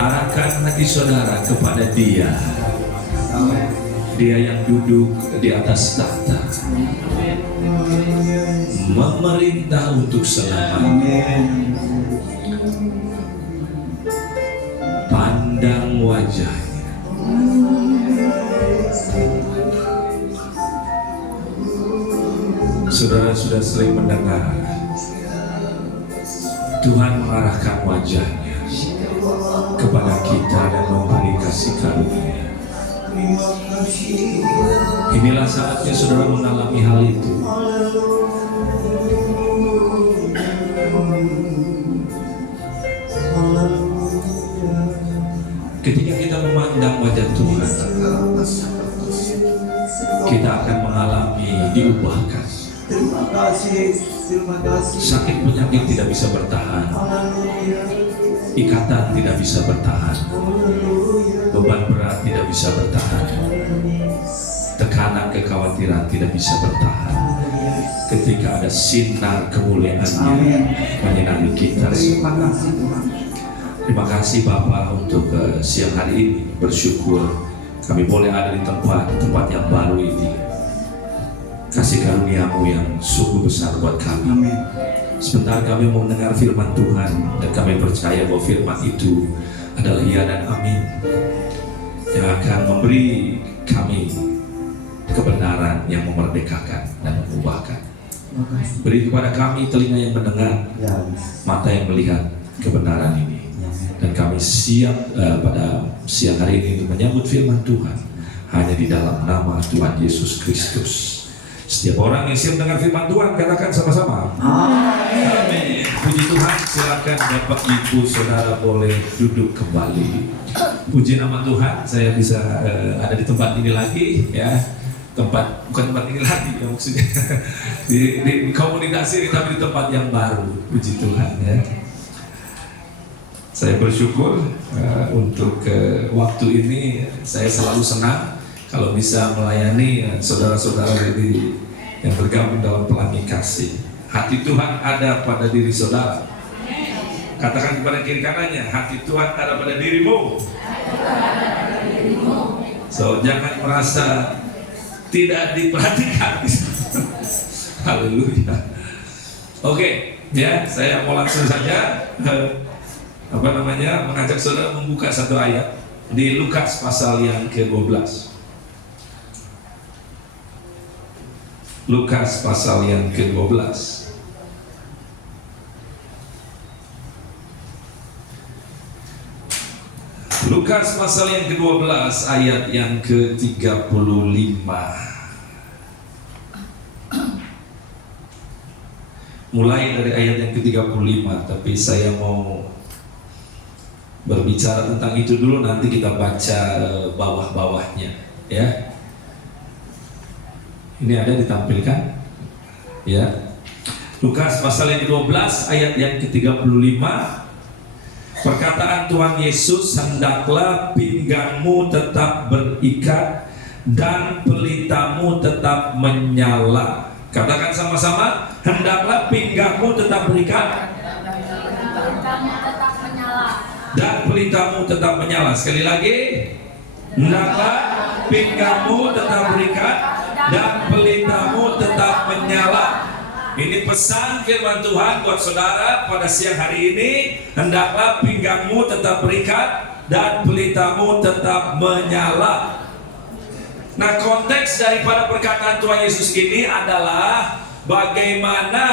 Arahkan hati saudara kepada Dia, Dia yang duduk di atas tahta, memerintah untuk selamanya. Pandang wajahnya, saudara sudah sering mendengar Tuhan mengarahkan wajahnya kepada kita dan memberi kasih karunia. Inilah saatnya saudara mengalami hal itu. Ketika kita memandang wajah Tuhan, kita akan mengalami diubahkan. Sakit penyakit tidak bisa bertahan, ikatan tidak bisa bertahan, beban berat tidak bisa bertahan, tekanan kekhawatiran tidak bisa bertahan. Ketika ada sinar kemuliaan-Nya menyinari kita semua. Terima kasih Bapa untuk siang hari ini. Bersyukur kami boleh ada di tempat yang baru ini. Kasih karunia-Mu yang sungguh besar buat kami. Sebentar kami mau mendengar firman Tuhan, dan kami percaya bahwa firman itu adalah ya dan amin, yang akan memberi kami kebenaran yang memerdekakan dan mengubahkan. Beri kepada kami telinga yang mendengar, mata yang melihat, kebenaran ini. Dan kami siap pada siang hari ini untuk menyambut firman Tuhan hanya di dalam nama Tuhan Yesus Kristus. Setiap orang yang siap dengar firman Tuhan, katakan sama-sama. Amin. Puji Tuhan, silakan Bapak Ibu Saudara boleh duduk kembali. Puji nama Tuhan, saya bisa ada di tempat ini lagi, ya. Bukan tempat ini lagi, ya, maksudnya di komunitas ini, tapi di tempat yang baru. Puji Tuhan, ya. Saya bersyukur untuk waktu ini. Saya selalu senang kalau bisa melayani saudara-saudara yang bergabung dalam pelangi kasih. Hati Tuhan ada pada diri saudara. Katakan kepada kiri kanannya, hati Tuhan ada pada dirimu. So, jangan merasa tidak diperhatikan. Haleluya. Oke, ya, saya mau langsung saja mengajak saudara membuka satu ayat di Lukas pasal yang ke-12. Lukas pasal yang ke-12. Lukas pasal yang ke-12 ayat yang ke-35. Mulai dari ayat yang ke-35, tapi saya mau berbicara tentang itu dulu, nanti kita baca bawah-bawahnya, ya. Ini ada ditampilkan, ya. Lukas pasal yang ke-12 ayat yang ke-35. Perkataan Tuhan Yesus, hendaklah pinggangmu tetap berikat dan pelitamu tetap menyala. Katakan sama-sama, hendaklah pinggangmu tetap berikat dan pelitamu tetap menyala. Sekali lagi, hendaklah pinggangmu tetap berikat dan pelitamu tetap menyala. Ini pesan firman Tuhan buat saudara pada siang hari ini. Hendaklah pinggangmu tetap berikat dan pelitamu tetap menyala. Nah, konteks daripada perkataan Tuhan Yesus ini adalah bagaimana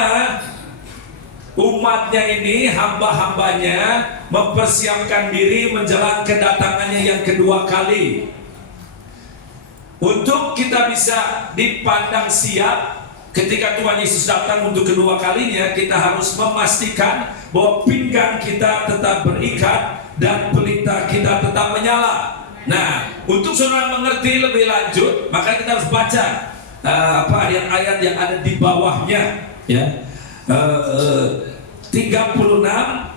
umatnya ini, hamba-hambanya, mempersiapkan diri menjelang kedatangannya yang kedua kali. Untuk kita bisa dipandang siap ketika Tuhan Yesus datang untuk kedua kalinya, kita harus memastikan bahwa pinggang kita tetap berikat dan pelita kita tetap menyala. Nah, untuk saudara mengerti lebih lanjut, maka kita harus baca ayat-ayat yang ada di bawahnya, ya. 36,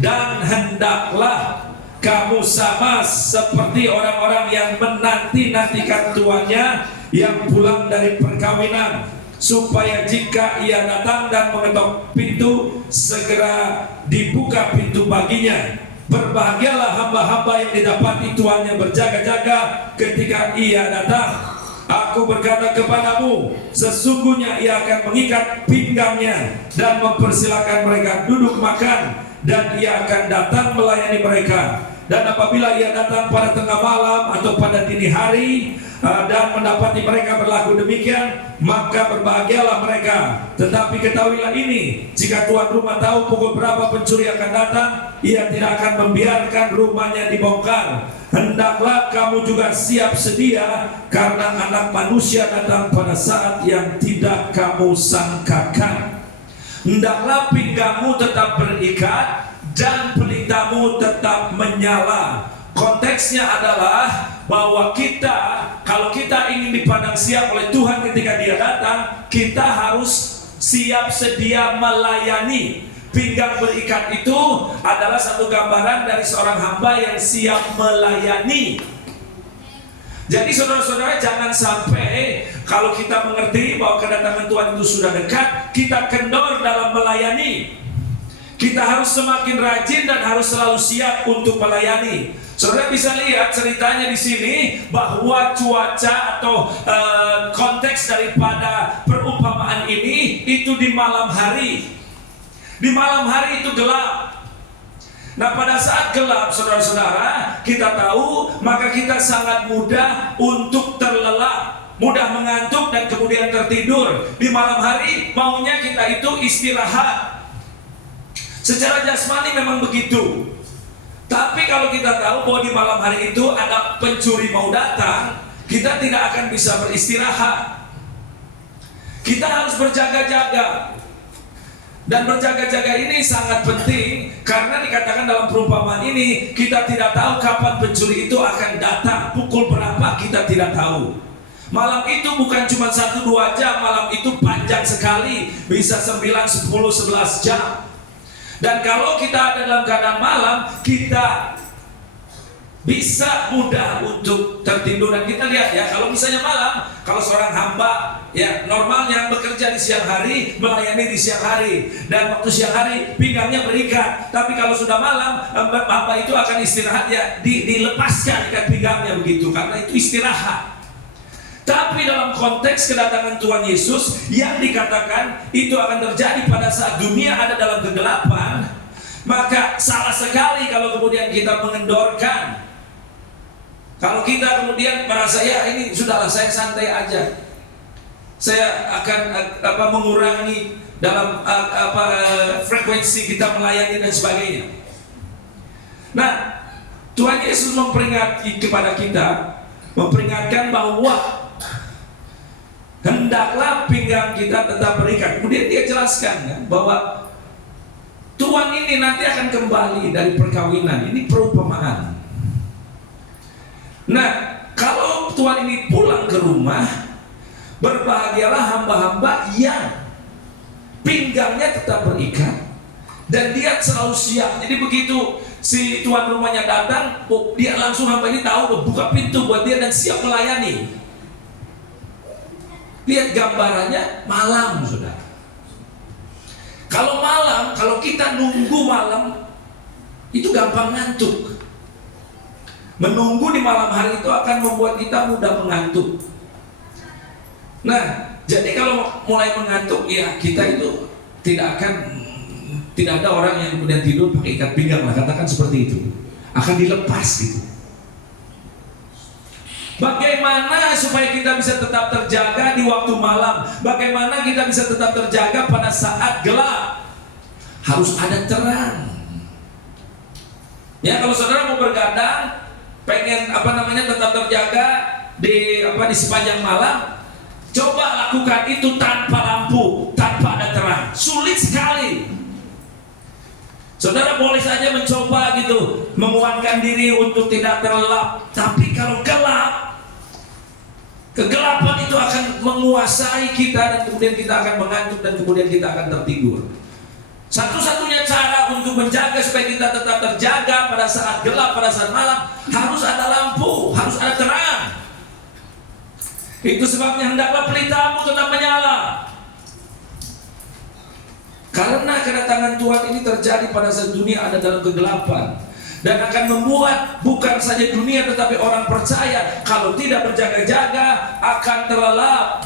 dan hendaklah kamu sama seperti orang-orang yang menanti-nantikan tuannya yang pulang dari perkawinan, supaya jika ia datang dan mengetok pintu, segera dibuka pintu baginya. Berbahagialah hamba-hamba yang didapati tuannya berjaga-jaga ketika ia datang. Aku berkata kepadamu, sesungguhnya ia akan mengikat pinggangnya dan mempersilakan mereka duduk makan, dan ia akan datang melayani mereka. Dan apabila ia datang pada tengah malam atau pada dini hari dan mendapati mereka berlaku demikian, maka berbahagialah mereka. Tetapi ketahuilah ini, jika tuan rumah tahu pukul berapa pencuri akan datang, ia tidak akan membiarkan rumahnya dibongkar. Hendaklah kamu juga siap sedia, karena Anak Manusia datang pada saat yang tidak kamu sangkakan. Hendaklah pinggangmu tetap berikat dan pelitamu tetap menyala. Konteksnya adalah bahwa kalau kita ingin dipandang siap oleh Tuhan ketika Dia datang, kita harus siap sedia melayani. Pinggang berikat itu adalah satu gambaran dari seorang hamba yang siap melayani. Jadi saudara-saudara, jangan sampai kalau kita mengerti bahwa kedatangan Tuhan itu sudah dekat, kita kendor dalam melayani. Kita harus semakin rajin dan harus selalu siap untuk melayani. Saudara bisa lihat ceritanya di sini bahwa cuaca atau konteks daripada perumpamaan ini itu di malam hari. Di malam hari itu gelap. Nah, pada saat gelap, saudara-saudara, kita tahu maka kita sangat mudah untuk terlelap, mudah mengantuk dan kemudian tertidur. Di malam hari maunya kita itu istirahat. Secara jasmani memang begitu. Tapi kalau kita tahu bahwa di malam hari itu ada pencuri mau datang, kita tidak akan bisa beristirahat. Kita harus berjaga-jaga. Dan berjaga-jaga ini sangat penting karena dikatakan dalam perumpamaan ini, kita tidak tahu kapan pencuri itu akan datang, pukul berapa kita tidak tahu. Malam itu bukan cuma 1-2 jam, malam itu panjang sekali, bisa 9, 10, 11 jam. Dan kalau kita ada dalam keadaan malam, kita bisa mudah untuk tertidur. Dan kita lihat ya, kalau misalnya malam, kalau seorang hamba ya normalnya bekerja di siang hari, melayani di siang hari, dan waktu siang hari pinggangnya berikat. Tapi kalau sudah malam, hamba itu akan istirahat ya, dilepaskan ikat pinggangnya begitu, karena itu istirahat. Tapi dalam konteks kedatangan Tuhan Yesus yang dikatakan itu akan terjadi pada saat dunia ada dalam kegelapan, maka salah sekali kalau kemudian kita mengendorkan. Kalau kita kemudian merasa ya ini sudahlah, saya santai aja, saya akan mengurangi dalam frekuensi kita melayani dan sebagainya. Nah, Tuhan Yesus memperingatkan kepada kita, memperingatkan bahwa hendaklah pinggang kita tetap berikat. Kemudian dia jelaskan ya, bahwa Tuhan ini nanti akan kembali dari perkawinan. Ini perumpamaan. Nah, kalau Tuhan ini pulang ke rumah, berbahagialah hamba-hamba yang pinggangnya tetap berikat dan dia selalu siap. Jadi begitu si tuan rumahnya datang, dia langsung, hamba ini tahu, buka pintu buat dia dan siap melayani. Lihat gambarannya malam, saudara. Kalau malam, kalau kita nunggu malam, itu gampang ngantuk. Menunggu di malam hari itu akan membuat kita mudah mengantuk. Nah, jadi kalau mulai mengantuk, ya kita itu tidak ada orang yang kemudian tidur pakai ikat pinggang lah, katakan seperti itu. Akan dilepas gitu. Bagaimana supaya kita bisa tetap terjaga di waktu malam? Bagaimana kita bisa tetap terjaga pada saat gelap? Harus ada terang. Ya, kalau saudara mau bergadang, pengen tetap terjaga di sepanjang malam, coba lakukan itu tanpa lampu, tanpa ada terang. Sulit sekali. Saudara boleh saja mencoba gitu, menguatkan diri untuk tidak terlelap. Tapi kalau gelap, kegelapan itu akan menguasai kita dan kemudian kita akan mengantuk dan kemudian kita akan tertidur. Satu-satunya cara untuk menjaga supaya kita tetap terjaga pada saat gelap, pada saat malam, harus ada lampu, harus ada terang. Itu sebabnya hendaklah pelitamu tetap menyala. Karena kedatangan Tuhan ini terjadi pada saat dunia ada dalam kegelapan, dan akan membuat bukan saja dunia tetapi orang percaya kalau tidak berjaga-jaga akan terlelap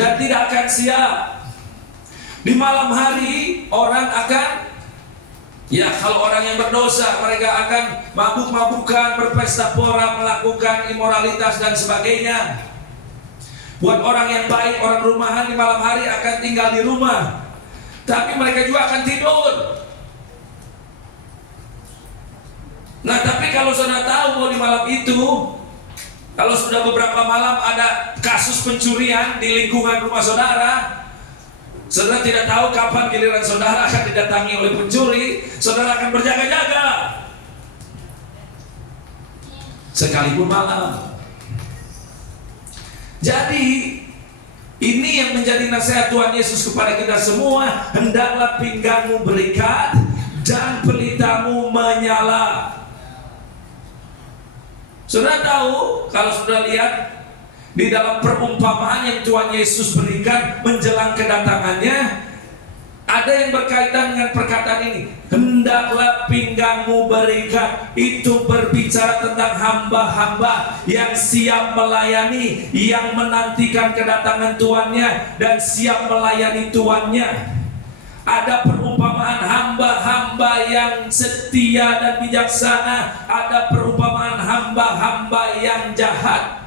dan tidak akan siap. Di malam hari orang akan, ya kalau orang yang berdosa, mereka akan mabuk-mabukan, berpesta pora, melakukan imoralitas dan sebagainya. Buat orang yang baik, orang rumahan di malam hari akan tinggal di rumah, tapi mereka juga akan tidur. Nah, tapi kalau saudara tahu bahwa di malam itu, kalau sudah beberapa malam ada kasus pencurian di lingkungan rumah saudara, saudara tidak tahu kapan giliran saudara akan didatangi oleh pencuri, saudara akan berjaga-jaga sekalipun malam. Jadi ini yang menjadi nasihat Tuhan Yesus kepada kita semua, hendaklah pinggangmu berikat dan pelitamu menyala. Saudara tahu, kalau sudah lihat di dalam perumpamaan yang Tuhan Yesus berikan menjelang kedatangannya, ada yang berkaitan dengan perkataan ini, hendaklah pinggangmu berikat. Itu berbicara tentang hamba-hamba yang siap melayani, yang menantikan kedatangan Tuannya dan siap melayani Tuannya. Ada perumpamaan hamba-hamba yang setia dan bijaksana, ada perumpamaan hamba-hamba yang jahat.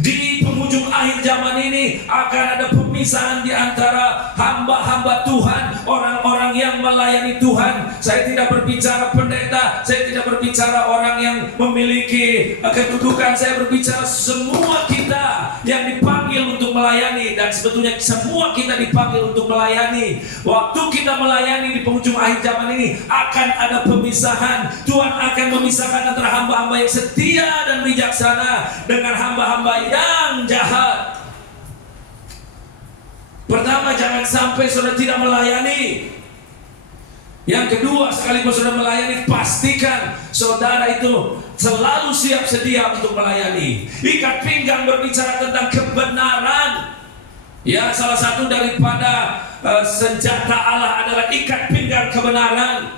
Di penghujung akhir zaman ini akan ada pemisahan di antara hamba-hamba Tuhan, orang-orang yang melayani Tuhan. Saya tidak berbicara pendeta, saya tidak berbicara orang yang memiliki kedudukan, saya berbicara semua kita yang dipanggil untuk melayani. Dan sebetulnya semua kita dipanggil untuk melayani. Waktu kita melayani di penghujung akhir zaman ini akan ada pemisahan. Tuhan akan memisahkan antara hamba-hamba yang setia dan bijaksana dengan hamba-hamba yang jahat. Pertama, jangan sampai saudara tidak melayani. Yang kedua, sekaligus saudara melayani, pastikan saudara itu selalu siap sedia untuk melayani. Ikat pinggang berbicara tentang kebenaran. Ya, salah satu daripada senjata Allah adalah ikat pinggang kebenaran.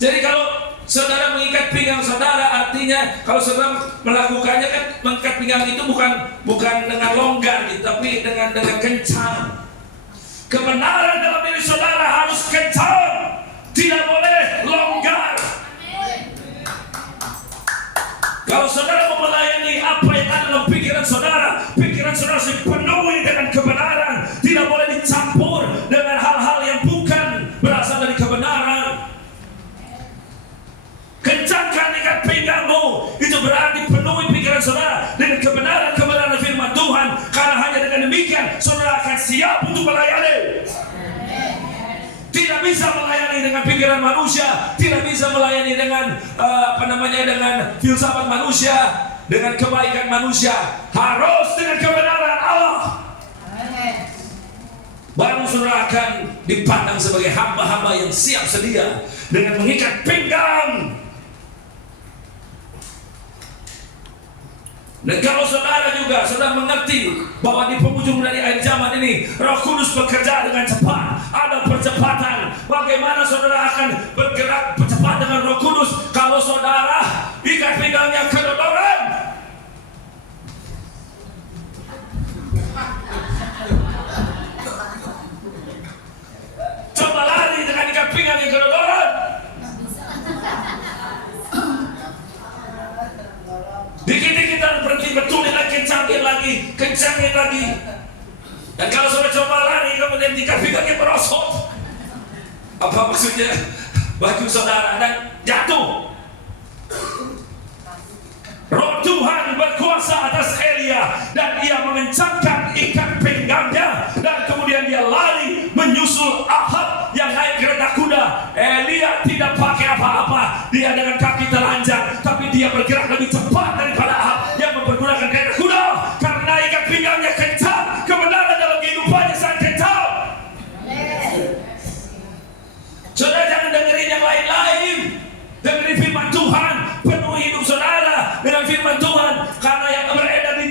Jadi kalau saudara mengikat pinggang saudara, artinya kalau saudara melakukannya kan, mengikat pinggang itu bukan dengan longgar gitu, tapi dengan kencang. Kebenaran dalam diri saudara harus kencang, tidak boleh longgar. Kalau saudara mau melayani, apa yang ada dalam pikiran saudara harus dipenuhi dengan kebenaran, tidak boleh dicampur dengan hal-hal yang bukan berasal dari kebenaran. Kencangkan ikat pinggangmu, itu berarti penuhi pikiran saudara dengan kebenaran firman Tuhan, karena hanya dengan demikian saudara akan siap untuk melayani. Tidak bisa melayani dengan pikiran manusia, tidak bisa melayani dengan dengan filsafat manusia, dengan kebaikan manusia. Harus dengan kebenaran Allah. Baru saudara akan dipandang sebagai hamba-hamba yang siap sedia dengan mengikat pinggang. Dan kalau saudara mengerti bahwa di penghujung dari akhir zaman ini Roh Kudus bekerja dengan cepat, ada percepatan. Bagaimana saudara akan bergerak cepat dengan Roh Kudus kalau saudara ikat pinggangnya kedodoran? Coba lari dengan ikat pinggang yang kedodoran. Dikit-dikit kita berhenti, betulin lagi, kencangin lagi. Dan kalau saudara coba lari, kemudian ikat pinggangnya merosot, apa maksudnya? Baju saudara dan jatuh. Roh Tuhan berkuasa atas Elia, dan ia mengencangkan ikat pinggangnya, dan kemudian dia lari menyusul Ahab yang naik kereta kuda. Elia tidak pakai apa-apa, dia dengan kaki telanjang, tapi dia bergerak lebih cepat daripada Ahab yang mempergunakan kereta kuda, karena ikat pinggangnya kencang. Kebenaran dalam kehidupannya sangat kencang. Saudara jangan dengerin yang lain-lain, dengerin firman Tuhan. Penuhi hidup saudara dengan firman Tuhan, karena yang beredar di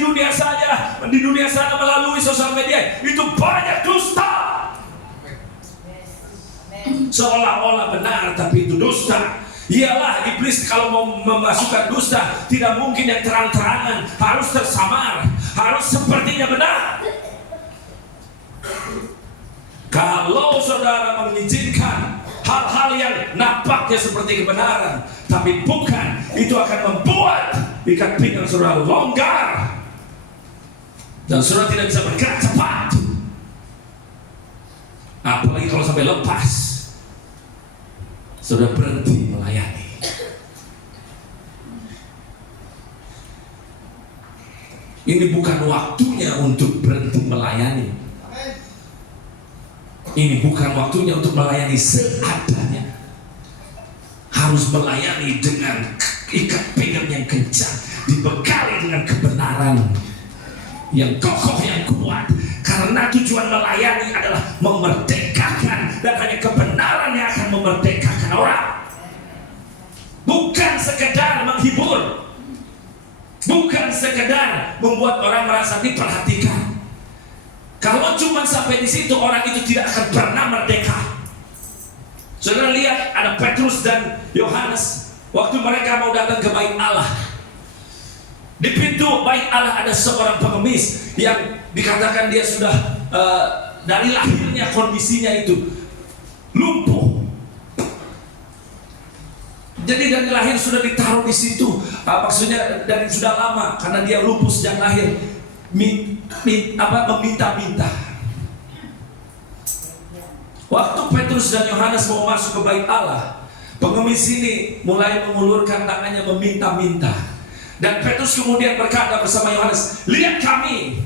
dunia sana melalui sosial media itu banyak dusta. Seolah-olah benar tapi itu dusta. Ialah iblis kalau mau memasukkan dusta, tidak mungkin yang terang-terangan, harus tersamar, harus sepertinya benar. Kalau saudara mengizinkan hal-hal yang nampaknya seperti kebenaran tapi bukan, itu akan membuat ikat pinggang saudara longgar, dan saudara tidak bisa bergerak cepat. Apalagi kalau sampai lepas, saudara berhenti melayani. Ini bukan waktunya untuk berhenti melayani. Ini bukan waktunya untuk melayani seadanya. Harus melayani dengan ikat pinggang yang kencang, dibekali dengan kebenaran yang kokoh, yang kuat. Karena tujuan melayani adalah memerdekakan, dan hanya kebenaran yang akan memerdekakan orang. Bukan sekedar menghibur, bukan sekedar membuat orang merasa diperhatikan. Kalau cuma sampai di situ, orang itu tidak akan pernah merdeka. Saudara lihat, ada Petrus dan Yohanes waktu mereka mau datang ke bait Allah. Di pintu bait Allah ada seorang pengemis yang dikatakan dia sudah dari lahirnya kondisinya itu lumpuh. Jadi dari lahir sudah ditaruh di situ. Maksudnya dari sudah lama, karena dia lupus sejak lahir. Meminta-minta. Waktu Petrus dan Yohanes mau masuk ke bait Allah, pengemis ini mulai mengulurkan tangannya meminta-minta. Dan Petrus kemudian berkata bersama Yohanes, lihat kami.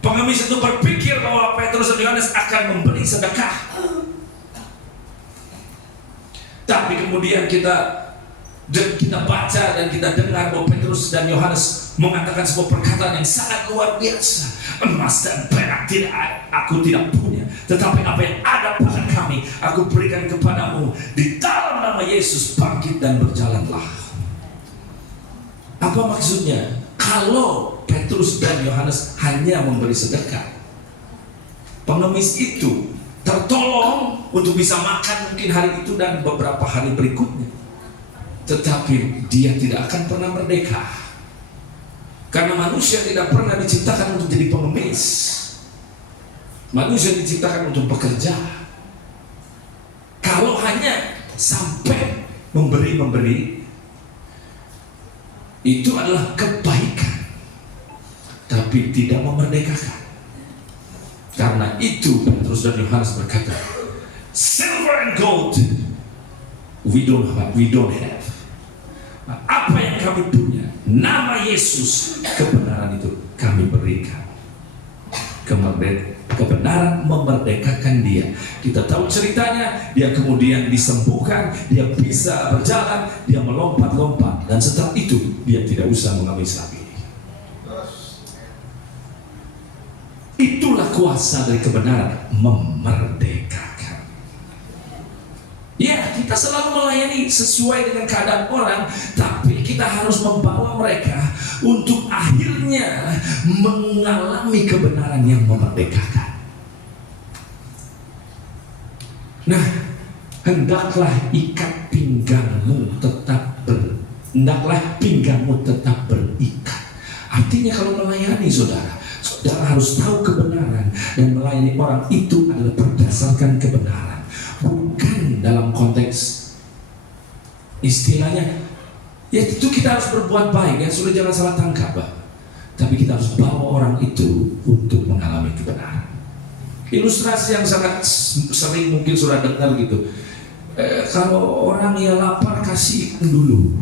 Pengemis itu berpikir bahwa Petrus dan Yohanes akan memberi sedekah. Tapi kemudian kita baca dan kita dengar bahwa Petrus dan Yohanes mengatakan sebuah perkataan yang sangat luar biasa. Emas dan perak aku tidak punya, tetapi apa yang ada pada kami aku berikan kepadamu. Di dalam nama Yesus bangkit dan berjalanlah. Apa maksudnya? Kalau Petrus dan Yohanes hanya memberi sedekah, pengemis itu tertolong untuk bisa makan mungkin hari itu dan beberapa hari berikutnya. Tetapi dia tidak akan pernah merdeka, karena manusia tidak pernah diciptakan untuk jadi pengemis. Manusia diciptakan untuk bekerja. Kalau hanya sampai memberi, itu adalah kebaikan, tapi tidak memerdekakan. Karena itu Petrus dan Yohanes berkata, silver and gold we don't have. Apa yang kami punya, nama Yesus, kebenaran itu kami berikan. Kebenaran memerdekakan dia. Kita tahu ceritanya, dia kemudian disembuhkan, dia bisa berjalan, dia melompat-lompat, dan setelah itu dia tidak usah mengamis lagi. Itulah kuasa dari kebenaran, memerdekakan. Ya, kita selalu melayani sesuai dengan keadaan orang, tapi kita harus membawa mereka untuk akhirnya mengalami kebenaran yang memerdekakan. Nah, hendaklah pinggangmu tetap berikat. Artinya kalau melayani saudara harus tahu kebenaran, dan melayani orang itu adalah berdasarkan kebenaran, bukan dalam konteks istilahnya. Ya itu kita harus berbuat baik, ya sudah, jangan salah tangkap, Pak. Tapi kita harus bawa orang itu untuk mengalami kebenaran. Ilustrasi yang sangat sering mungkin sudah dengar gitu. Kalau orang ya lapar, kasih ikan dulu.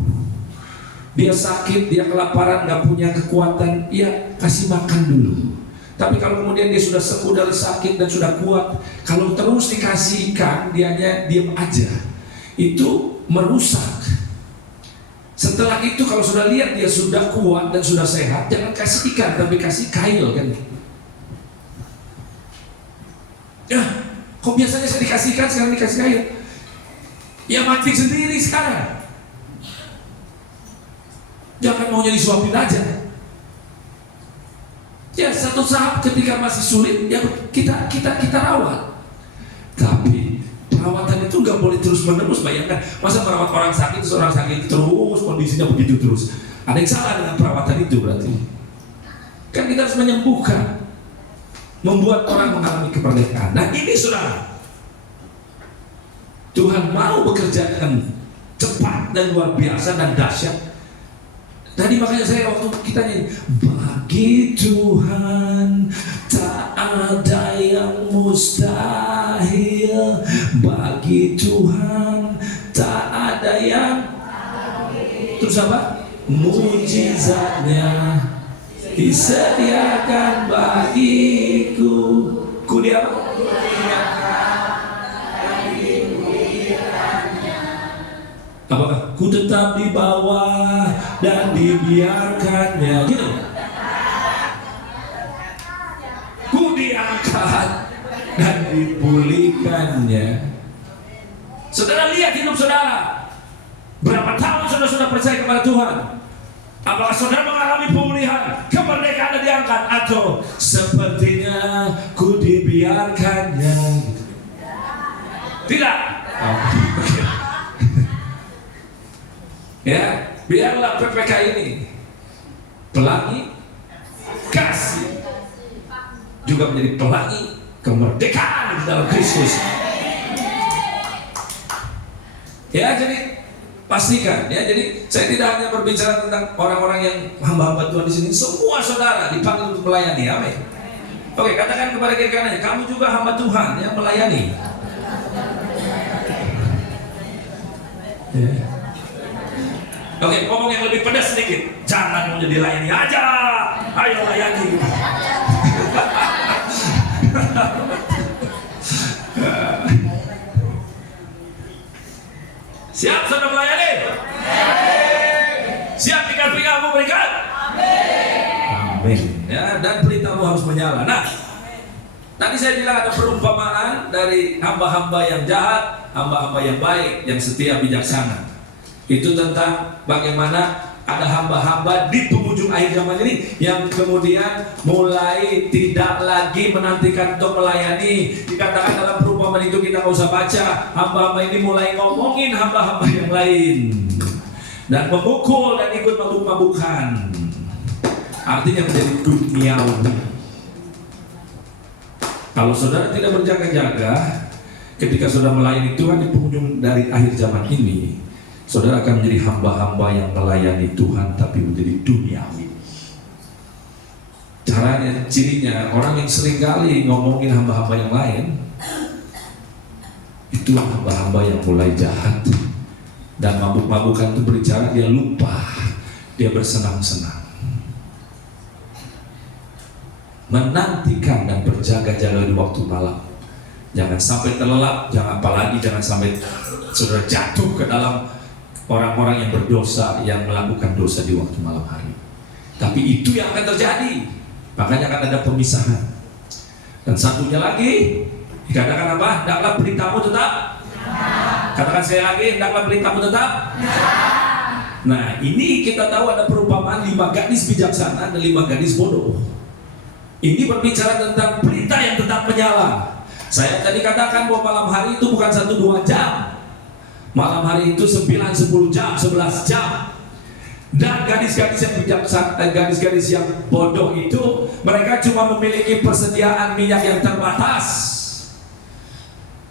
Dia sakit, dia kelaparan, gak punya kekuatan, ya kasih makan dulu. Tapi kalau kemudian dia sudah sembuh dari sakit dan sudah kuat, kalau terus dikasih ikan, dia hanya diam aja, itu merusak. Setelah itu kalau sudah lihat dia sudah kuat dan sudah sehat, jangan kasih ikan, tapi kasih kail kan. Ya, kok biasanya saya dikasih ikan, sekarang dikasih kail? Ya mati sendiri sekarang. Jangan maunya disuapin aja. Ya satu saat ketika masih sulit, ya kita rawat. Tapi perawatan itu nggak boleh terus menerus. Bayangkan, masa merawat orang sakit terus kondisinya begitu terus. Ada yang salah dengan perawatan itu berarti. Kan kita harus menyembuhkan, membuat orang mengalami kemerdekaan. Nah ini saudara, Tuhan mau bekerja dengan cepat dan luar biasa dan dahsyat. Tadi makanya saya waktu kita nyanyi, bagi Tuhan tak ada yang mustahil, bagi Tuhan tak ada yang, terus apa? Mujizatnya disediakan bagiku. Ku dia apakah? Ku tetap di bawah dan dibiarkannya, gitu. Ku diangkat dan dipulihkannya. Saudara lihat hidup saudara. Berapa tahun saudara sudah percaya kepada Tuhan? Apakah saudara mengalami pemulihan, kemerdekaan dan diangkat, atau sepertinya ku dibiarkannya? Tidak. Ya, biarlah PPK ini pelangi kasih, juga menjadi pelangi kemerdekaan di dalam Kristus. Ya, jadi pastikan ya. Jadi saya tidak hanya berbicara tentang orang-orang yang hamba-hamba Tuhan di sini, semua saudara dipanggil untuk melayani. Amin. Oke, katakan kepada kiri kanannya, kamu juga hamba Tuhan yang melayani. Ya. Oke, ngomong yang lebih pedas sedikit. Jangan mau jadi layani aja, ayo layani. Siap sudah melayani? Siap ikat pinggang berikan? Amin. Ya, dan pelitamu harus menyala. Nah, tadi saya bilang ada perumpamaan dari hamba-hamba yang jahat, hamba-hamba yang baik, yang setia, bijaksana. Itu tentang bagaimana ada hamba-hamba di penghujung akhir zaman ini yang kemudian mulai tidak lagi menantikan untuk melayani. Dikatakan dalam perumpamaan itu, kita nggak usah baca, hamba-hamba ini mulai ngomongin hamba-hamba yang lain dan memukul dan ikut mabuk-mabukan. Artinya menjadi duniawi. Kalau saudara tidak berjaga-jaga ketika saudara melayani Tuhan di penghujung dari akhir zaman ini, saudara akan menjadi hamba-hamba yang melayani Tuhan tapi menjadi duniawi. Caranya, cirinya, orang yang seringkali ngomongin hamba-hamba yang lain, itu hamba-hamba yang mulai jahat. Dan mabuk-mabukan itu berbicara, dia lupa, dia bersenang-senang. Menantikan dan berjaga-jaga di waktu malam. Jangan sampai terlelap, jangan sampai saudara jatuh ke dalam orang-orang yang berdosa, yang melakukan dosa di waktu malam hari. Tapi itu yang akan terjadi. Makanya akan ada pemisahan. Dan satunya lagi, dikatakan apa? Hendaklah beritamu tetap. Katakan saya lagi, hendaklah beritamu tetap. Nah, ini kita tahu ada perumpamaan 5 gadis bijaksana dan 5 gadis bodoh. Ini berbicara tentang pelita yang tetap menyala. Saya tadi katakan bahwa malam hari itu bukan 1-2 jam. Malam hari itu 9-10 jam, 11 jam. Dan gadis-gadis yang bijaksana, gadis-gadis yang bodoh itu, mereka cuma memiliki persediaan minyak yang terbatas.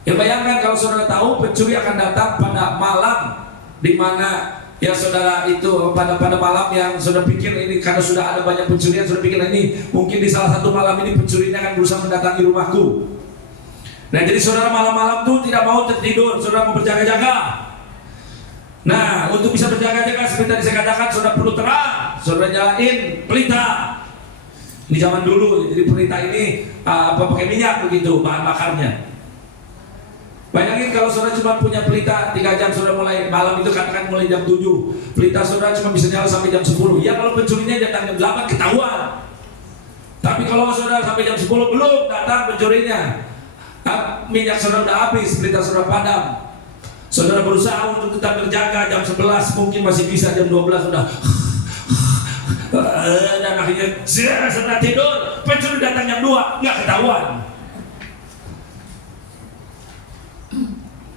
Ya bayangkan kalau saudara tahu pencuri akan datang pada malam di mana ya saudara itu pada malam yang saudara pikir ini karena sudah ada banyak pencurian, saudara pikir ini mungkin di salah satu malam ini pencurinya akan berusaha mendatangi rumahku. Nah, jadi saudara malam-malam tuh tidak mau tertidur, saudara mau berjaga-jaga. Nah, untuk bisa berjaga-jaga seperti tadi saya katakan, saudara perlu terang, saudara nyalain pelita. Ini zaman dulu, jadi pelita ini pakai minyak begitu bahan bakarnya. Bayangin kalau saudara cuma punya pelita 3 jam, saudara mulai malam itu katakan mulai jam 7, pelita saudara cuma bisa nyala sampai jam 10. Ya kalau pencurinya datang jam 8 ketahuan. Tapi kalau saudara sampai jam 10 belum datang pencurinya, minyak saudara udah habis, pelita saudara padam. Saudara berusaha untuk tetap berjaga, jam 11 mungkin masih bisa, jam 12 sudah dan akhirnya saudara tidur, pencuri datang jam 2, nggak ketahuan.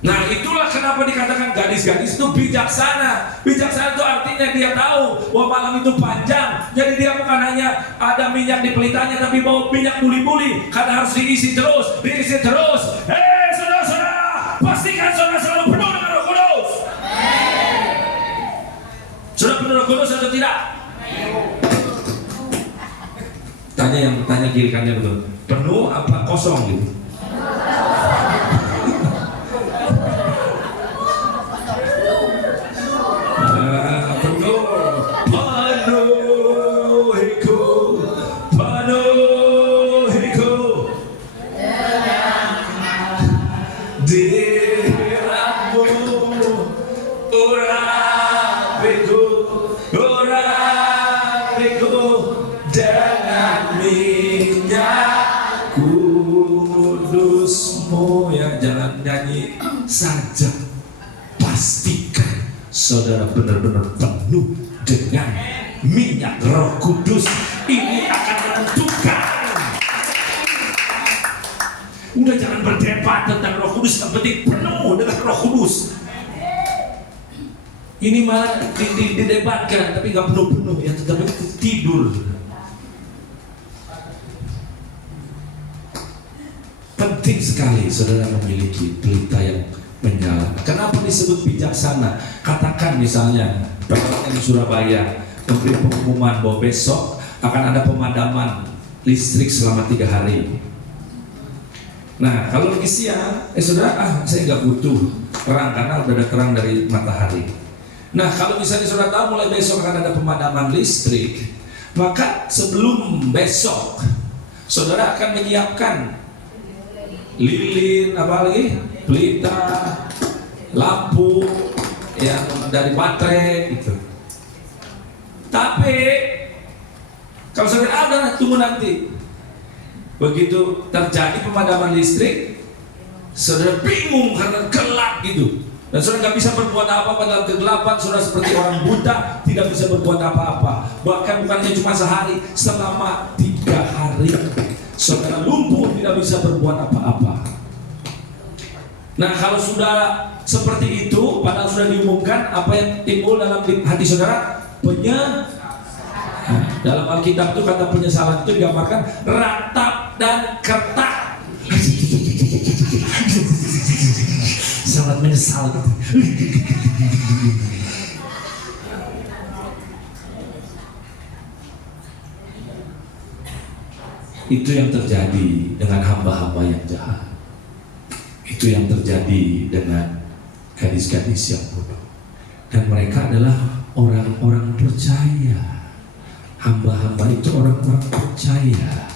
Nah, itulah kenapa dikatakan gadis-gadis itu bijaksana. Bijaksana itu artinya dia tahu bahwa malam itu panjang. Jadi dia bukan hanya ada minyak di pelitanya, tapi bawa minyak buli-buli karena harus diisi terus. Saudara-saudara, pastikan saudara selalu penuh dengan Roh Kudus. Saudara penuh Roh Kudus atau tidak? Tanya kiri kanan betul. Penuh apa kosong gitu? Saja pastikan saudara benar-benar penuh dengan minyak Roh Kudus. Ini akan menentukan. Udah jangan berdebat tentang Roh Kudus, yang penting penuh dengan Roh Kudus. Ini malah didebatkan tapi nggak penuh-penuh, ya tetap tidur. Penting sekali saudara memiliki pelita yang menyala. Kenapa disebut bijaksana? Katakan misalnya PLN Surabaya memberi pengumuman bahwa besok akan ada pemadaman listrik selama 3 hari. Nah, kalau lagi siang, saudara, saya nggak butuh terang karena udah ada terang dari matahari. Nah, kalau misalnya saudara tahu mulai besok akan ada pemadaman listrik, maka sebelum besok, saudara akan menyiapkan lilin, apa lagi, pelita, lampu yang dari baterai gitu. Tapi kalau saudara udah tunggu nanti. Begitu terjadi pemadaman listrik, saudara bingung karena gelap gitu, dan saudara nggak bisa berbuat apa-apa dalam kegelapan. Saudara seperti orang buta, tidak bisa berbuat apa-apa. Bahkan bukannya cuma sehari, selama 3 hari saudara lumpuh, tidak bisa berbuat apa-apa. Nah, kalau sudah seperti itu, padahal sudah diumumkan, apa yang timbul dalam hati saudara? Nah, dalam Alkitab itu kata penyesalan itu digambarkan ratap dan kertak. Sangat menyesal. Itu yang terjadi dengan hamba-hamba yang jahat. Itu yang terjadi dengan gadis-gadis yang bodoh. Dan mereka adalah orang-orang percaya. Hamba-hamba itu orang-orang percaya.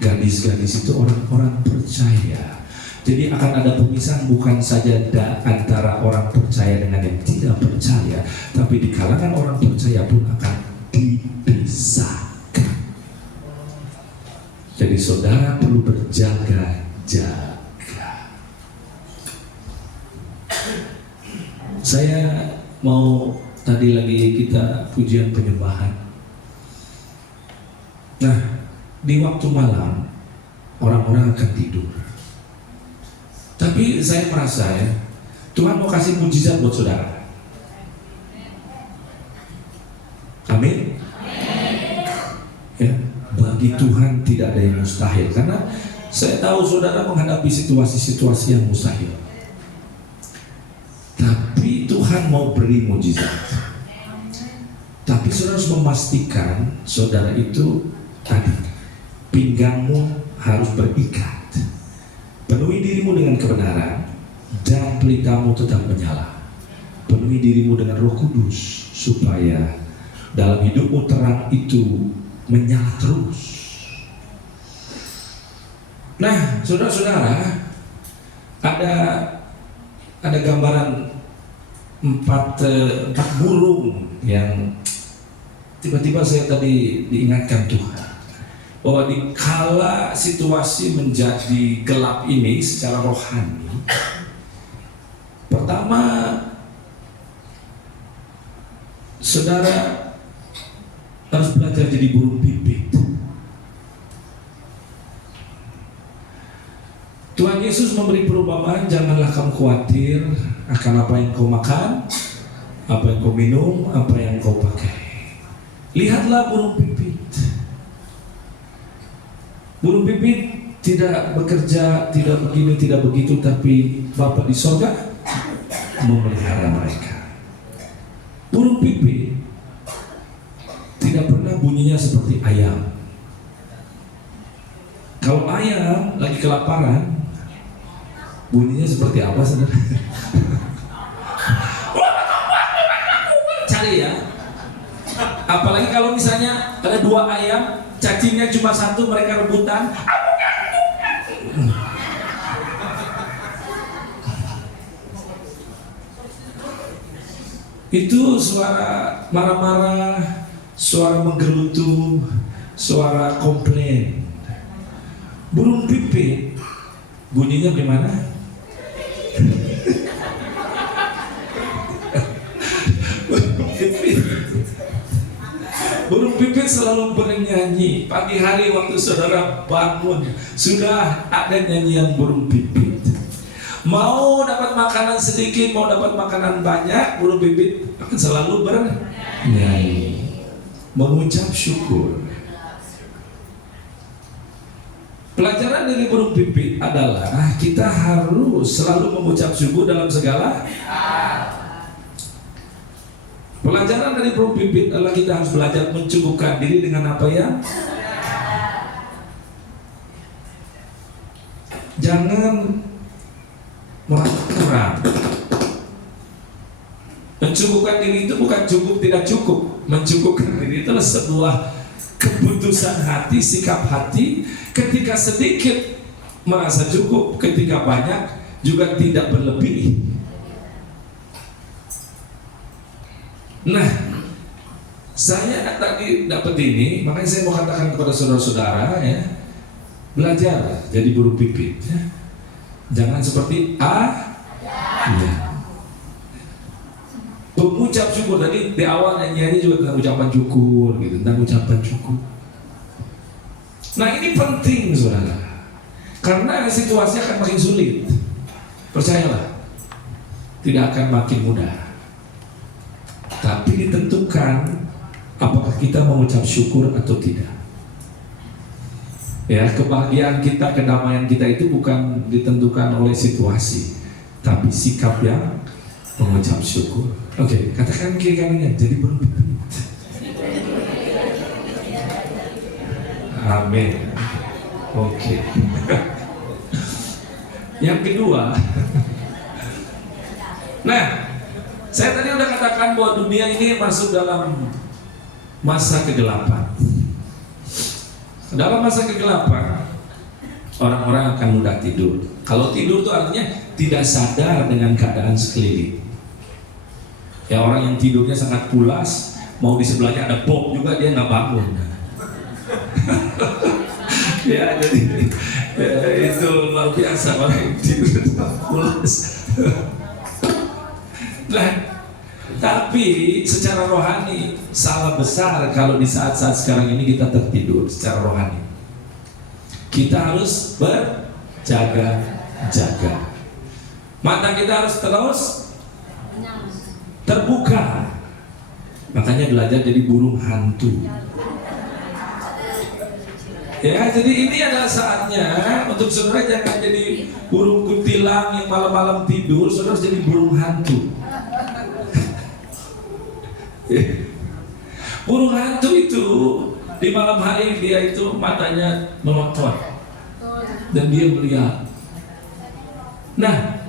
Gadis-gadis itu orang-orang percaya. Jadi akan ada pemisahan bukan saja antara orang percaya dengan yang tidak percaya, tapi di kalangan orang percaya pun akan dipisahkan. Jadi saudara perlu berjaga-jaga. Saya mau tadi lagi kita pujian penyembahan. Nah, di waktu malam orang-orang akan tidur. Tapi saya merasa ya, Tuhan mau kasih mujizat buat saudara. Amin. Ya, bagi Tuhan tidak ada yang mustahil. Karena saya tahu saudara menghadapi situasi-situasi yang mustahil. Tapi Tuhan mau beri mujizat. Tapi saudara harus memastikan saudara itu tadi, pinggangmu harus berikat. Penuhi dirimu dengan kebenaran dan pelitamu tetap menyala. Penuhi dirimu dengan Roh Kudus supaya dalam hidupmu terang itu menyala terus. Nah, saudara-saudara, ada gambaran empat burung yang tiba-tiba saya tadi diingatkan Tuhan bahwa di kala situasi menjadi gelap ini secara rohani, pertama saudara harus belajar jadi burung pipit. Tuhan Yesus memberi perumpamaan, janganlah kamu khawatir akan apa yang kau makan, apa yang kau minum, apa yang kau pakai. Lihatlah burung pipit. Burung pipit tidak bekerja, tidak begini, tidak begitu, tapi Bapa di sorga memelihara mereka. Burung pipit tidak pernah bunyinya seperti ayam. Kalau ayam lagi kelaparan, bunyinya seperti apa, saudara? Cari ya. Apalagi kalau misalnya ada 2 ayam, cacingnya cuma 1, mereka rebutan. Itu suara marah-marah, suara menggerutu, suara komplain. Burung pipit bunyinya gimana? Burung pipit selalu bernyanyi. Pagi hari waktu saudara bangun, sudah ada nyanyian burung pipit. Mau dapat makanan sedikit, mau dapat makanan banyak, burung pipit akan selalu bernyanyi, mengucap syukur. Pelajaran dari burung pipit adalah kita harus selalu mengucap syukur dalam segala. Pelajaran dari burung pipit adalah kita harus belajar mencukupkan diri dengan apa ya? Jangan merasa kurang. Mencukupkan diri itu bukan cukup tidak cukup. Mencukupkan diri itu adalah sebuah keputusan hati, sikap hati. Ketika sedikit merasa cukup, ketika banyak juga tidak berlebih. Nah, saya tadi dapat ini, makanya saya mau katakan kepada saudara-saudara ya, belajar jadi burung pipit ya. Jangan seperti ya. Pengucap syukur, tadi di awal nyanyiannya juga tentang ucapan syukur gitu, tentang ucapan syukur. Nah ini penting saudara, karena situasi akan makin sulit. Percayalah, tidak akan makin mudah. Tapi ditentukan apakah kita mengucap syukur atau tidak. Ya, kebahagiaan kita, kedamaian kita itu bukan ditentukan oleh situasi, tapi sikap yang mengucap syukur. Oke, katakan kiri kanannya, jadi burung pipit. Amin. Oke. Yang kedua, nah, saya tadi udah katakan bahwa dunia ini masuk dalam masa kegelapan. Dalam masa kegelapan, orang-orang akan mudah tidur. Kalau tidur itu artinya tidak sadar dengan keadaan sekeliling. Ya, orang yang tidurnya sangat pulas, mau di sebelahnya ada bom juga dia nggak bangun. Ya, jadi ya, itu luar biasa orang yang tidur pulas. Nah, tapi secara rohani salah besar kalau di saat-saat sekarang ini kita tertidur secara rohani. Kita harus berjaga-jaga. Mata kita harus terus terbuka. Makanya belajar jadi burung hantu. Ya, jadi ini adalah saatnya untuk saudara jangan jadi burung kutilang yang malam-malam tidur, saudara harus jadi burung hantu. Burung hantu itu di malam hari dia itu matanya melotot dan dia melihat. Nah,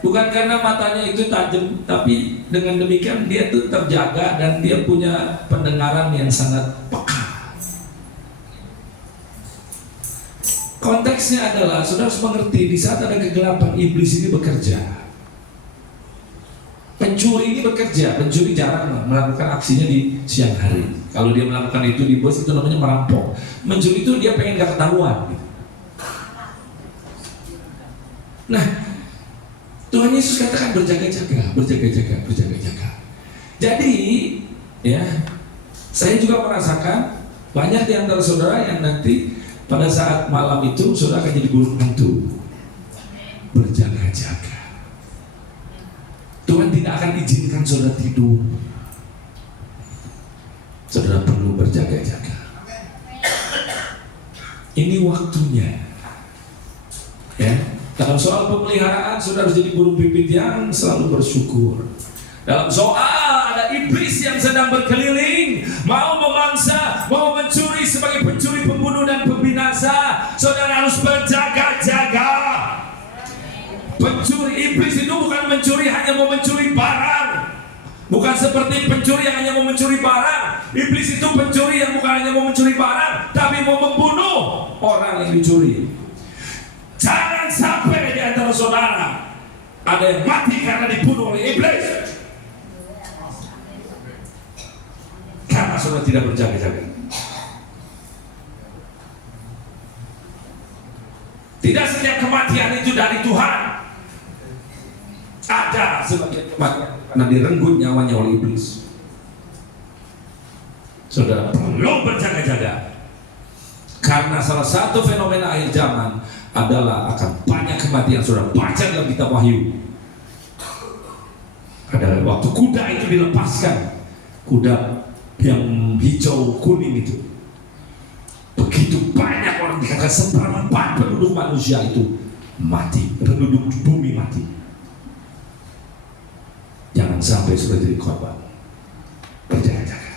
bukan karena matanya itu tajam, tapi dengan demikian dia itu terjaga dan dia punya pendengaran yang sangat peka. Konteksnya adalah saudara harus mengerti di saat ada kegelapan iblis ini bekerja. Pencuri ini bekerja, pencuri jarang melakukan aksinya di siang hari. Kalau dia melakukan itu di bos itu namanya merampok. Mencuri itu dia pengen gak ketahuan gitu. Nah, Tuhan Yesus katakan berjaga-jaga, berjaga-jaga, berjaga-jaga. Jadi, ya, saya juga merasakan banyak di antara saudara yang nanti pada saat malam itu saudara akan jadi burung hantu. Berjaga-jaga. Tuhan tidak akan izinkan saudara tidur. Saudara perlu berjaga-jaga. Ini waktunya. Ya, dalam soal pemeliharaan saudara harus jadi burung pipit yang selalu bersyukur. Dalam soal ada iblis yang sedang berkeliling, mau memangsa, mau mencuri sebagai pencuri, pembunuh dan pembinasa, saudara harus berjaga-jaga. Pencuri iblis itu bukan mencuri hanya mau mencuri barang. Bukan seperti pencuri yang hanya mau mencuri barang. Iblis itu pencuri yang bukan hanya mau mencuri barang, tapi mau membunuh orang yang dicuri. Jangan sampai di antara saudara ada yang mati karena dibunuh oleh iblis. Karena saudara tidak berjaga-jaga. Tidak setiap kematian itu dari Tuhan. Ada sebagian kematian karena direnggut nyawanya oleh iblis. Saudara perlu berjaga-jaga. Karena salah satu fenomena akhir zaman adalah akan banyak kematian. Saudara baca dalam kitab Wahyu. Ada waktu kuda itu dilepaskan, kuda yang hijau kuning itu, begitu banyak orang dikatakan seperempat penduduk manusia itu mati, penduduk bumi mati. Jangan sampai sudah jadi korban. Berjaga-jaga.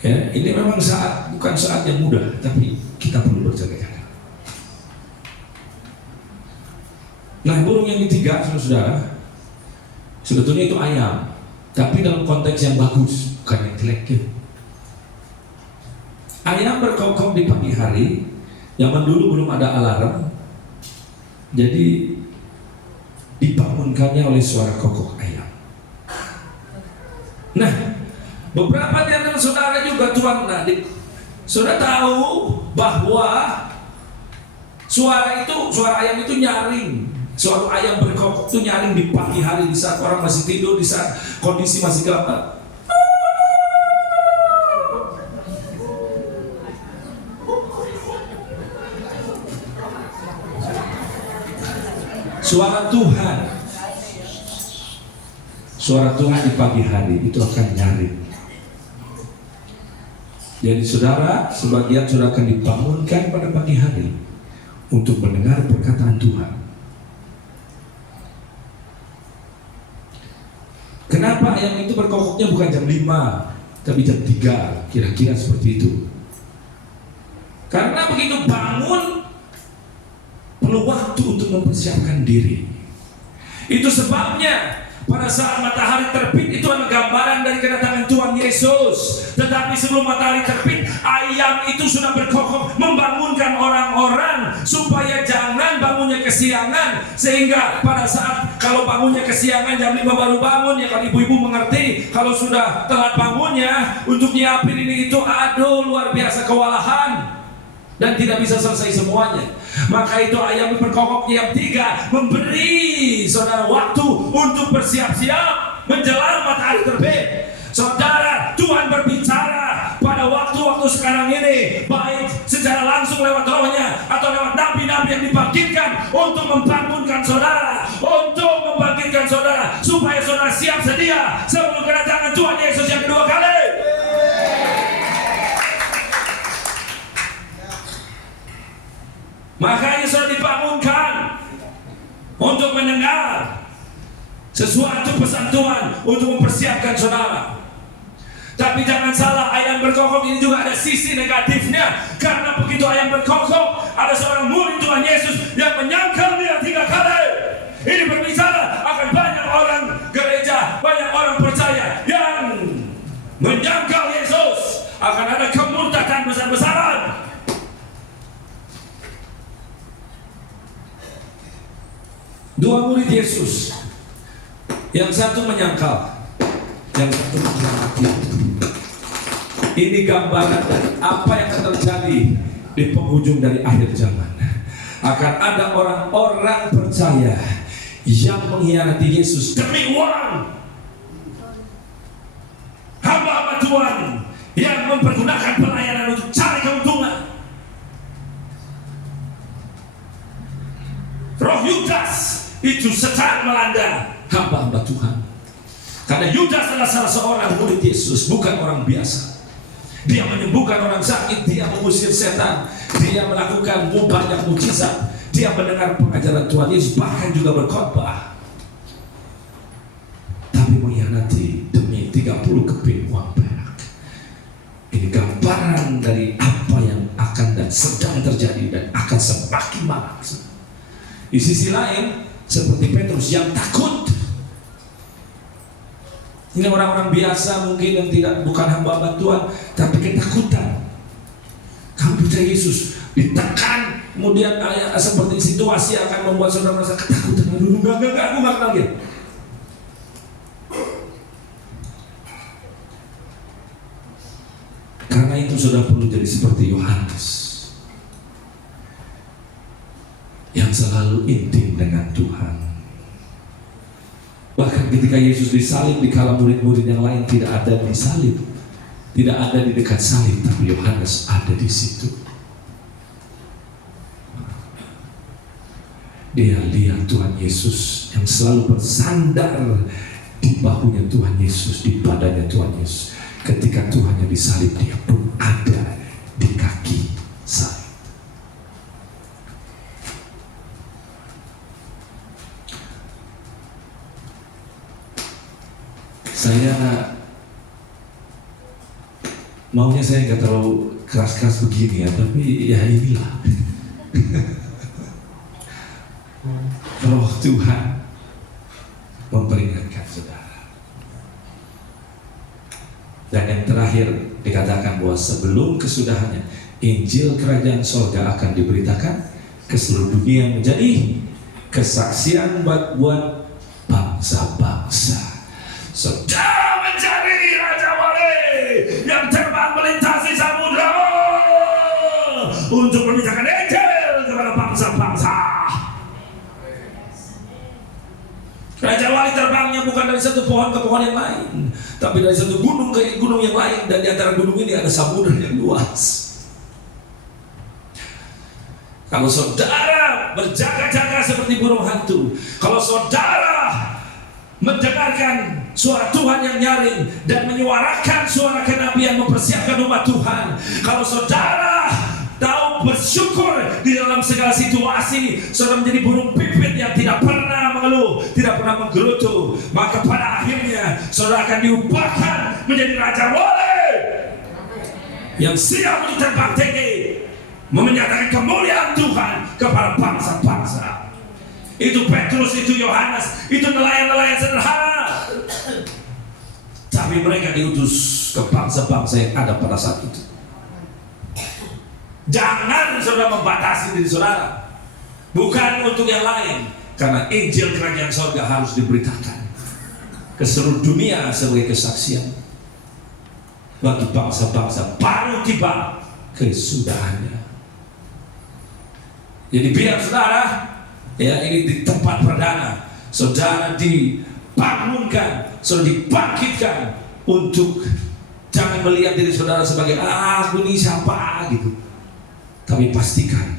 Ya, ini memang bukan saat yang mudah, tapi kita perlu berjaga-jaga. Nah, burung yang ketiga, saudara, sebetulnya itu ayam, tapi dalam konteks yang bagus, bukan yang jelek. Ayam berkokok di pagi hari. Zaman dulu belum ada alarm, jadi dibangunkannya oleh suara kokok ayam. Nah, beberapa di antara saudara juga tuan adik, saudara tahu bahwa suara ayam itu nyaring. Suara ayam berkokok itu nyaring di pagi hari, di saat orang masih tidur, di saat kondisi masih gelap. Suara Tuhan di pagi hari itu akan nyaring. Jadi saudara, sebagian saudara akan dibangunkan pada pagi hari untuk mendengar perkataan Tuhan. Kenapa ayam itu berkokoknya bukan jam 5, tapi jam 3, kira-kira seperti itu? Karena begitu bangun, perlu waktu untuk mempersiapkan diri. Itu sebabnya pada saat matahari terbit itu adalah gambaran dari kedatangan Tuhan Yesus. Tetapi sebelum matahari terbit, ayam itu sudah berkokok membangunkan orang-orang supaya jangan bangunnya kesiangan. Sehingga pada saat kalau bangunnya kesiangan jam 5 baru bangun, ya kalau ibu-ibu mengerti, kalau sudah telat bangunnya untuk nyiapin ini itu, aduh luar biasa kewalahan. Dan tidak bisa selesai semuanya. Maka itu ayam berkokok jam 3 memberi saudara waktu untuk bersiap-siap menjelang matahari terbit. Saudara, Tuhan berbicara pada waktu-waktu sekarang ini, baik secara langsung lewat rohnya atau lewat nabi-nabi yang dibangkitkan untuk membangunkan saudara, untuk membangkitkan saudara supaya saudara siap sedia sebelum kedatangan Tuhan Yesus yang kedua kali. Makanya sudah dibangunkan untuk mendengar sesuatu pesan Tuhan untuk mempersiapkan saudara. Tapi jangan salah, ayam berkokok ini juga ada sisi negatifnya. Karena begitu ayam berkokok, ada seorang murid Tuhan Yesus yang menyangkal dia 3 kali. Ini berbicara akan banyak orang gereja, banyak orang percaya yang menyangkal Yesus. Akan ada kemurtadan besar-besaran. Dua murid Yesus, yang satu menyangkal, yang satu mengkhianati. Ini gambaran dari apa yang akan terjadi di penghujung dari akhir zaman. Akan ada orang-orang percaya yang mengkhianati Yesus demi uang. Hamba-hamba Tuhan yang mempergunakan pelayanan untuk cari keuntungan. Roh Yudas itu sedang melanda hamba-hamba Tuhan. Karena Yudas adalah salah seorang murid Yesus, bukan orang biasa. Dia menyembuhkan orang sakit, dia mengusir setan, dia melakukan banyak mukjizat, dia mendengar pengajaran Tuhan Yesus, bahkan juga berkhotbah. Tapi mengkhianati demi 30 keping uang perak. Ini gambaran dari apa yang akan dan sedang terjadi dan akan semakin marak. Di sisi lain, seperti Petrus yang takut. Ini orang-orang biasa mungkin yang bukan hamba-hamba Tuhan, tapi ketakutan. Kamu percaya Yesus, ditekan, kemudian seperti situasi akan membuat saudara merasa ketakutan. Aduh, enggak, aku enggak kenal dia. Karena itu sudah perlu jadi seperti Yohanes yang selalu intim dengan Tuhan. Bahkan ketika Yesus disalib, di kala murid-murid yang lain tidak ada di salib, tidak ada di dekat salib, tapi Yohanes ada di situ. Dia lihat Tuhan Yesus yang selalu bersandar di bahunya Tuhan Yesus, di badannya Tuhan Yesus. Ketika Tuhannya disalib, dia pun ada di kaki salib. Saya maunya saya nggak terlalu keras-keras begini ya, tapi ya inilah Roh Tuhan memperingatkan saudara. Dan yang terakhir dikatakan bahwa sebelum kesudahannya Injil Kerajaan Sorga akan diberitakan ke seluruh dunia menjadi kesaksian buat bangsa-bangsa. Saudara mencari Raja Wali yang terbang melintasi samudra untuk memberitakan Injil kepada bangsa-bangsa. Raja Wali terbangnya bukan dari satu pohon ke pohon yang lain, tapi dari satu gunung ke gunung yang lain, dan di antara gunung ini ada samudra yang luas. Kalau saudara berjaga-jaga seperti burung hantu, kalau saudara mendengarkan suara Tuhan yang nyaring dan menyuarakan suara kenabian mempersiapkan umat Tuhan, kalau saudara tahu bersyukur di dalam segala situasi, saudara menjadi burung pipit yang tidak pernah mengeluh, tidak pernah menggerutu, maka pada akhirnya saudara akan diubahkan menjadi Raja Wali yang siap untuk terbang tinggi, menyatakan kemuliaan Tuhan kepada bangsa-bangsa. Itu Petrus, itu Yohanes, itu nelayan-nelayan sederhana, tapi mereka diutus ke bangsa-bangsa yang ada pada saat itu. Jangan saudara membatasi diri saudara, bukan untuk yang lain, karena Injil Kerajaan Sorga harus diberitakan ke seluruh dunia sebagai kesaksian bagi bangsa-bangsa baru tiba kesudahannya. Jadi biar saudara, ya, ini di tempat perdana, saudara dibangunkan, saudara dibangkitkan untuk jangan melihat diri saudara sebagai aku ini siapa gitu, tapi pastikan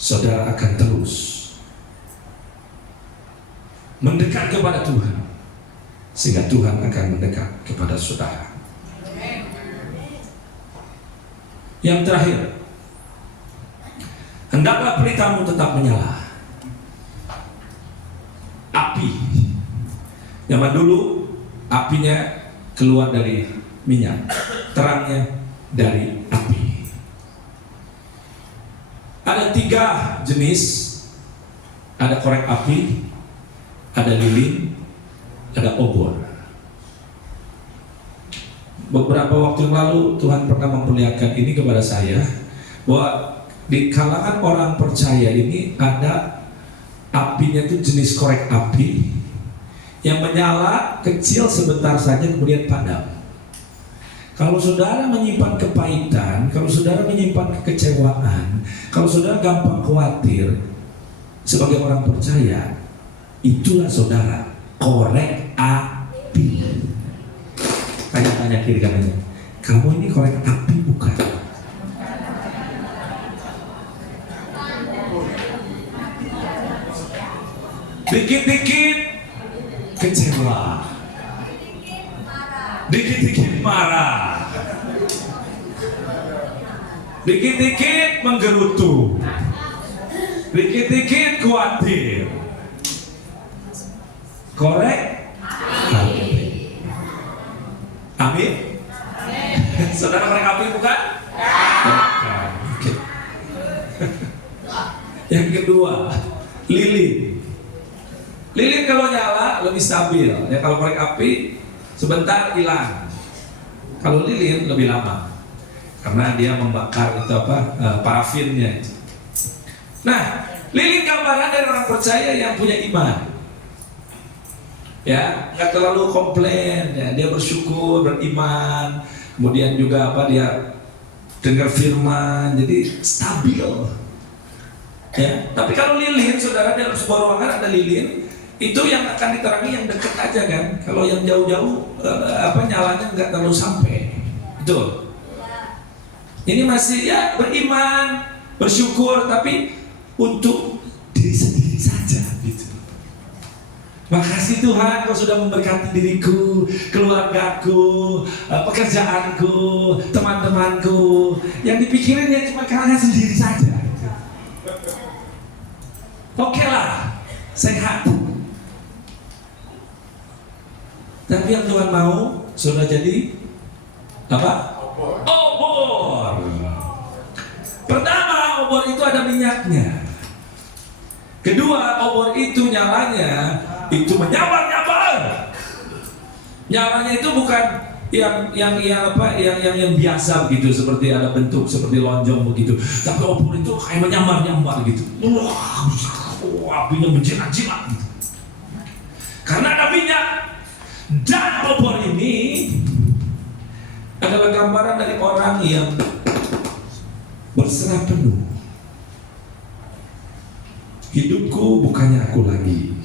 saudara akan terus mendekat kepada Tuhan, sehingga Tuhan akan mendekat kepada saudara. Yang terakhir, hendaklah pelitamu tetap menyala. Api, zaman dulu apinya keluar dari minyak, terangnya dari api. Ada 3 jenis, ada korek api, ada lilin, ada obor. Beberapa waktu yang lalu Tuhan pernah memperlihatkan ini kepada saya, bahwa di kalangan orang percaya ini ada apinya itu jenis korek api yang menyala kecil sebentar saja kemudian padam. Kalau saudara menyimpan kepahitan, kalau saudara menyimpan kekecewaan, kalau saudara gampang khawatir sebagai orang percaya, itulah saudara korek api. Tanya-tanya kiri kanannya, kamu ini korek api bukan? Dikit-dikit kecewa, dikit-dikit marah, dikit-dikit menggerutu, dikit-dikit khawatir. Korek api. Amin. Saudara korek api bukan? Bukan. Okay. Yang kedua, lilin. Lilin kalau nyala lebih stabil. Ya, kalau korek api sebentar hilang. Kalau lilin lebih lama, karena dia membakar itu parafinnya. Nah, lilin gambaran dari orang percaya yang punya iman. Ya, nggak terlalu komplain. Ya, dia bersyukur, beriman. Kemudian juga dia dengar firman, jadi stabil. Ya, tapi kalau lilin, saudara, dalam sebuah ruangan ada lilin, itu yang akan diterangi yang dekat aja kan. Kalau yang jauh-jauh nyalanya nggak terlalu sampai. Betul. Ini masih ya beriman, bersyukur, tapi untuk diri sendiri saja gitu. Makasih Tuhan, Kau sudah memberkati diriku, keluargaku, pekerjaanku, teman-temanku. Yang dipikirin ya cuma kalian sendiri saja. Oke lah, sehat. Tapi yang Tuhan mau, sudah jadi apa? Obor. Pertama, obor itu ada minyaknya. Kedua, obor itu nyalanya itu menyambar-nyambar. Nyalanya itu bukan yang biasa begitu, seperti ada bentuk seperti lonjong begitu. Tapi obor itu kayak menyambar-nyambar gitu. Wah, apinya menjilat-jilat gitu. Karena ada minyak. Dan obor ini adalah gambaran dari orang yang berserah penuh. Hidupku bukannya aku lagi,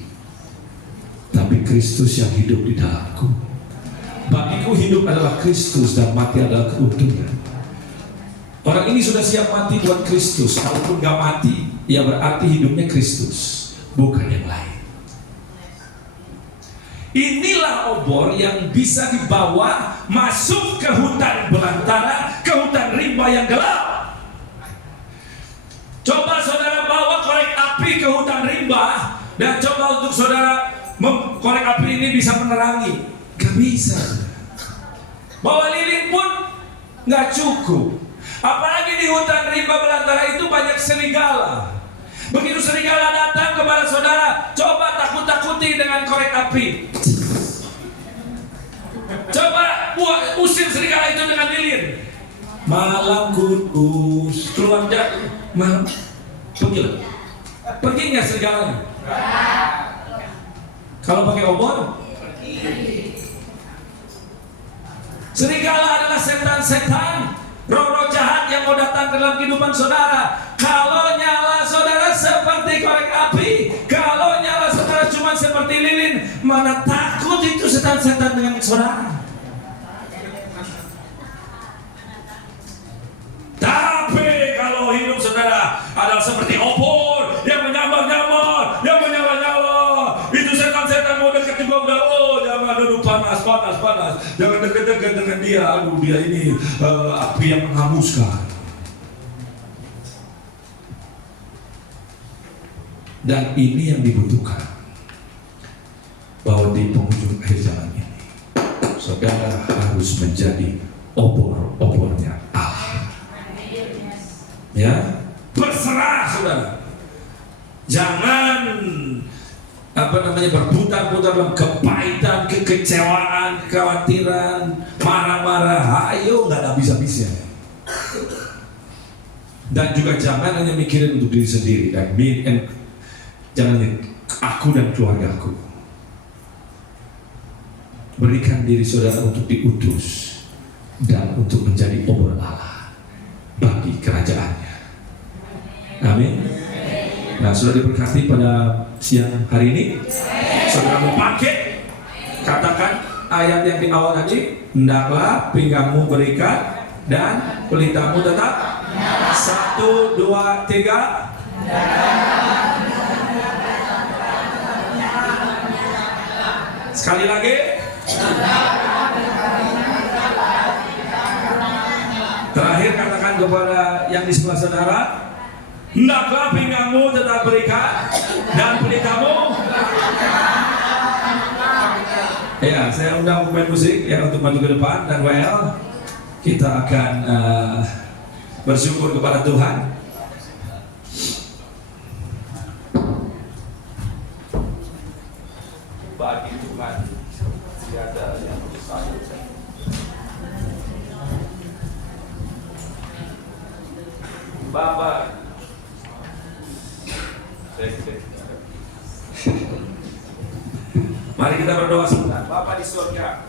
tapi Kristus yang hidup di dalamku. Bagiku hidup adalah Kristus dan mati adalah keuntungan. Orang ini sudah siap mati buat Kristus. Kalaupun gak mati, ya berarti hidupnya Kristus, bukan yang lain. Inilah obor yang bisa dibawa masuk ke hutan belantara, ke hutan rimba yang gelap. Coba saudara bawa korek api ke hutan rimba dan coba untuk saudara korek api ini bisa menerangi. Gak bisa. Bawa lilin pun gak cukup. Apalagi di hutan rimba belantara itu banyak serigala. Begitu serigala datang kepada saudara, coba takut-takuti dengan korek api. Coba usir serigala itu dengan lilin. Malam kudus keluar dari malam, pergi nggak serigalanya? Kalau pakai obor, serigala adalah setan-setan, roh-roh jahat yang mau datang ke dalam kehidupan saudara. Kalau nyala saudara seperti korek api, kalau nyala saudara cuma seperti lilin, mana takut itu setan-setan dengan saudara. Tapi kalau hidup saudara adalah seperti obor yang menyambar-nyambar, itu setan-setan mau dekat juga udah, jangan duduk panas, jangan dekat-dekat dengan dia, dia ini api yang menghanguskan. Dan ini yang dibutuhkan, bahwa di penghujung akhir zaman ini saudara harus menjadi obor-obornya Allah. Ya, berserah saudara. Jangan berputar-putar dalam kepahitan, kekecewaan, kekhawatiran, marah-marah. Ayo, nggak ada habis-habisnya. Dan juga jangan hanya mikirin untuk diri sendiri dan jangan aku dan keluargaku. Berikan diri saudara untuk diutus dan untuk menjadi obor Allah bagi kerajaannya. Amin. Nah, sudah diberkati pada siang hari ini. Saudara mau pakai, katakan ayat yang di awal tadi. Hendaklah pinggangmu berikat dan pelitamu tetap. 1, 2, 3. Sekali lagi. Terakhir katakan kepada yang di sebelah saudara, hendaklah pinggangmu tetap berikat dan pelitamu. Ya, saya undang pemain musik ya untuk maju ke depan dan kita akan bersyukur kepada Tuhan. Bagi Tuhan tiada yang mustahil. Bapak, mari kita berdoa sebentar. Bapak di surga,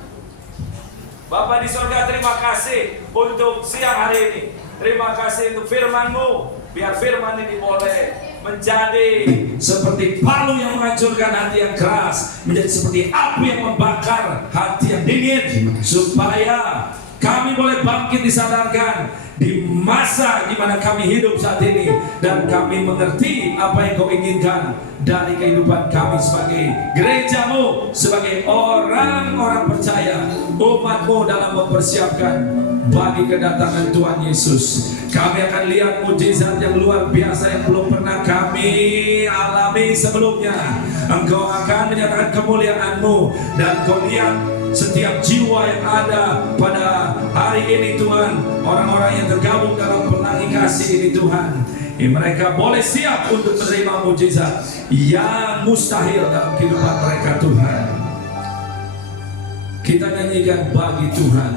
Bapak di surga, terima kasih untuk siang hari ini. Terima kasih untuk firman-Mu. Biar firman ini boleh menjadi seperti palu yang menghancurkan hati yang keras, menjadi seperti api yang membakar hati yang dingin, supaya kami boleh bangkit disadarkan di masa di mana kami hidup saat ini, dan kami mengerti apa yang Kau inginkan dari kehidupan kami sebagai gereja-Mu, sebagai orang-orang percaya, umat-Mu dalam mempersiapkan bagi kedatangan Tuhan Yesus. Kami akan lihat mujizat yang luar biasa yang belum pernah kami alami sebelumnya. Engkau akan menyatakan kemuliaan-Mu, dan Kau lihat setiap jiwa yang ada pada hari ini Tuhan, orang-orang yang tergabung dalam pelangi kasih ini Tuhan, mereka boleh siap untuk menerima mujizat yang mustahil dalam kehidupan mereka Tuhan. Kita nyanyikan bagi Tuhan.